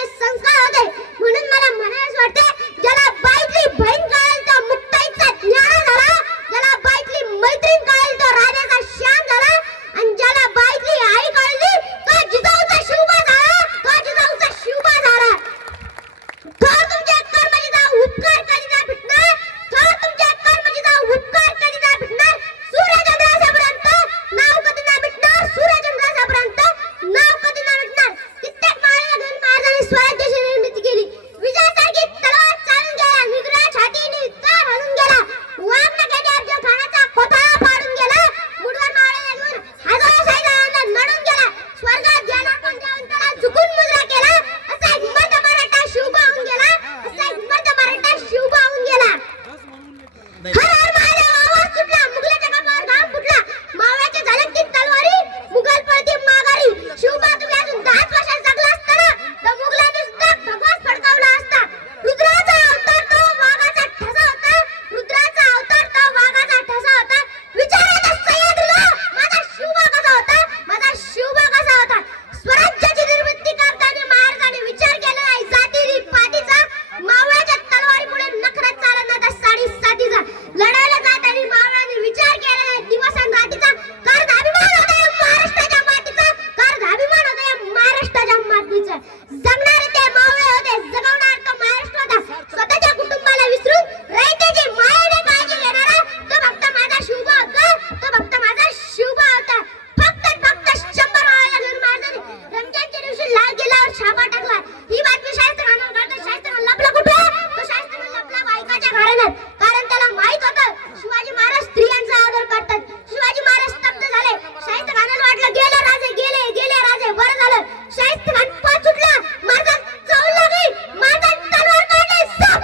शिवाजी संस्कार होते. म्हणून मला म्हणायचं वाटतं, ज्याला बाईतली बहीण कळेल तो मुक्ताईचा ज्ञान झाला, ज्याला बाईतली मैत्रीण कळेल तो राजाचा श्याम झाला, आणि ज्याला बाईतली आई कळली तो जिजाऊचा शिवबा झाला, तो जिजाऊचा शिवबा झाला. तर तुमच्या कर्मजीचा उपकार कधी नाही भेटणार, तर तुमच्या कर्मजीचा उपकार कधी नाही भेटणार. सूर्यचंद्रापर्यंत नाव कधी नाही भेटणार, सूर्यचंद्रापर्यंत नाव कधी नाही भेटणार. कित्येक माळ्या घेऊन महाराजांनी स्वराज्याची निर्मिती केली. विजयासारखी तलवार चालून गेला, निगऱ्या छातीने तार हलून गेला, वाघनखाने अफजल खानाचा कोथळा पाडून गेला, मुठभर माळ्या घेऊन हजारो शाहिदांना नडून गेला, स्वर्गात गेला पण जाऊन त्याला चुकून मुजरा केला. असा एक मर्द मराठा शिवबा होऊन गेला, असा एक मर्द मराठा शिवबा होऊन गेला. हर हर महादेव आवाज सुटला, मुघलाच्या कपाळावर घाम फुटला, मावळ्याच्या झलकती तलवारी, मुघल पळती माघारी. शिवबा तुम्ही अजून 10 वर्षात जगला असता ना, तर मुघलांनी सुद्धा भगवास फडकावला असता. रुद्राचा अवतार तो वाघाचा ठसा होता, रुद्राचा अवतार तो वाघाचा ठसा होता. विचारायचा सह्याद्रीला माझा शिवबा कसा होता, माझा शिवबा कसा होता. स्वराज्याची निर्मिती करताना महाराजांनी विचार केला नाही जातीरी पातीचा, मावळ्याच्या तलवारीमुळे नखरात चालत नव्हता साडीसातीचा. लढायला जाताना मावळ्यांनी विचार केला नाही दिवस आणि रात्रीचा. कर्धाभिमान होता या महाराष्ट्राच्या मातीचा, कर्धाभिमान होता या महाराष्ट्राच्या मातीचा. जगणारे ते मावळे होते, जगवणार तो महाराष्ट्र होता. स्वतःच्या कुटुंबाला विसरून रयतेची मायेने काळजी घेणारा तो फक्त माझा शिवबा होता, तो फक्त माझा शिवबा होता. फक्त 100 माळ्या घेऊन महाराजांनी रमजानच्या दिवशी लाल किल्ल्यावर छापा टाकला. ही बातमी शास्त्रज्ञांना कळते. शास्त्रज्ञ लपला कुठे, तो शास्त्रज्ञ लपला बायकाच्या घराण्यात. कारण त्याला माहित होतं शिवाजी महाराज स्त्रियांचा आदर करतात. शिवाजी महाराज स्तब्ध झाले. शास्त्रज्ञांना वाटलं गेले राजे, गेले गेले राजे, बरं झालं. शास्त्रज्ञ पाच सुटला, माझा चावल लागली, माझा तलवार काढली, साप.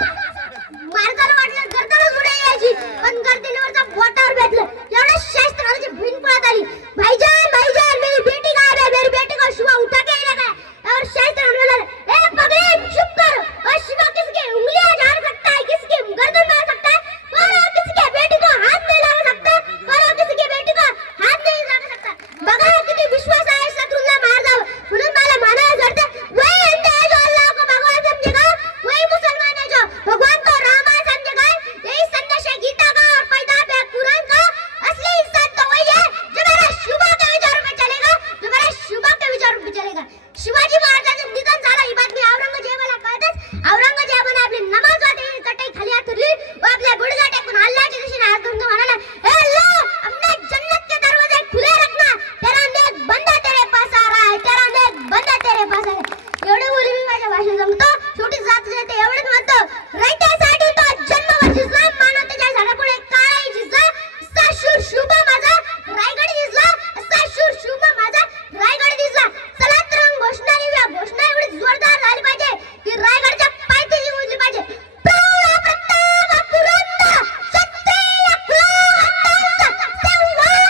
महाराजाला वाटलं गर्दनच उडे यायची, पण गर्दनीवरचा बोटावर भेटलं. एवढ्या शास्त्रज्ञाची भीन पळत आली. भाईजान भाईजान मेरी बेटी कहाँ है, मेरी बेटी को शिवा उठा के ले गया. और शास्त्रज्ञ बोला, ए पगले चुप कर, और शिवा किसकी उंगलियां झाड़ सकता है, किसकी गर्दन मार सकता है, पर वो किसकी बेटी को हाथ नहीं लगा सकता, पर वो किसकी बेटी को हाथ नहीं लगा सकता. बघा किती विश्वास आहे शत्रूंना महाराजावर. म्हणून मला म्हणायचं वाटतं, वही हिंदू है जो अल्लाह को भगवान समझेगा, वही मुसलमान है जो भगवान को रहमान समझेगा. यही संदेश है गीता का और पैदाब है कुरान का. असली इंसान तो वही है जो मेरे शिवबा के विचारों में चलेगा, जो मेरे शिवबा के विचारों में चलेगा. शिवाजी महाराजांचं निधन झालं ही बातमी औरंगजेबाला कळताच औरंगजेबाने आपली नमाज वाटली, चटई खाली हातरली व आपल्या गुडघ्या टेकून अल्लाहच्या दिशेने हात धरून म्हणाला, हे अल्लाह, हमने जन्नत के दरवाजे खुले रखना, तेरा नेक बंदा तेरे पास आ रहा है, तेरा नेक बंदा तेरे पास आ रहा है. एवढे बोली मी माझ्या भाषण जमतो. शेवटी जात येते एवढंच म्हणतो, रयतेसाठी तो जन्मभर झिजला, मानवतेच्या झाडापुढे काळाही झिजला. असा शूर शिवबा माझा रायगड दिसला, असा शूर शिवबा माझा रायगड दिसला. चला तर मग घोषणा लिहूया. घोषणा एवढी जोरदार झाली पाहिजे की रायगडच्या पायथ्याशी उजली पाहिजे. प्रौढ प्रताप पुरंदर क्षत्रिय कुलवंश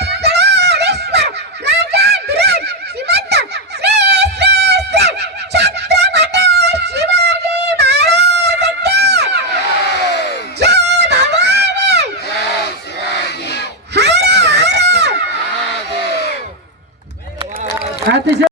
सिंहासनाधीश्वर राजाधिराज श्रीमंत श्री श्री श्री छत्रपती शिवाजी महाराज की जय. भवानी जय शिवाजी. हर हर अतिशय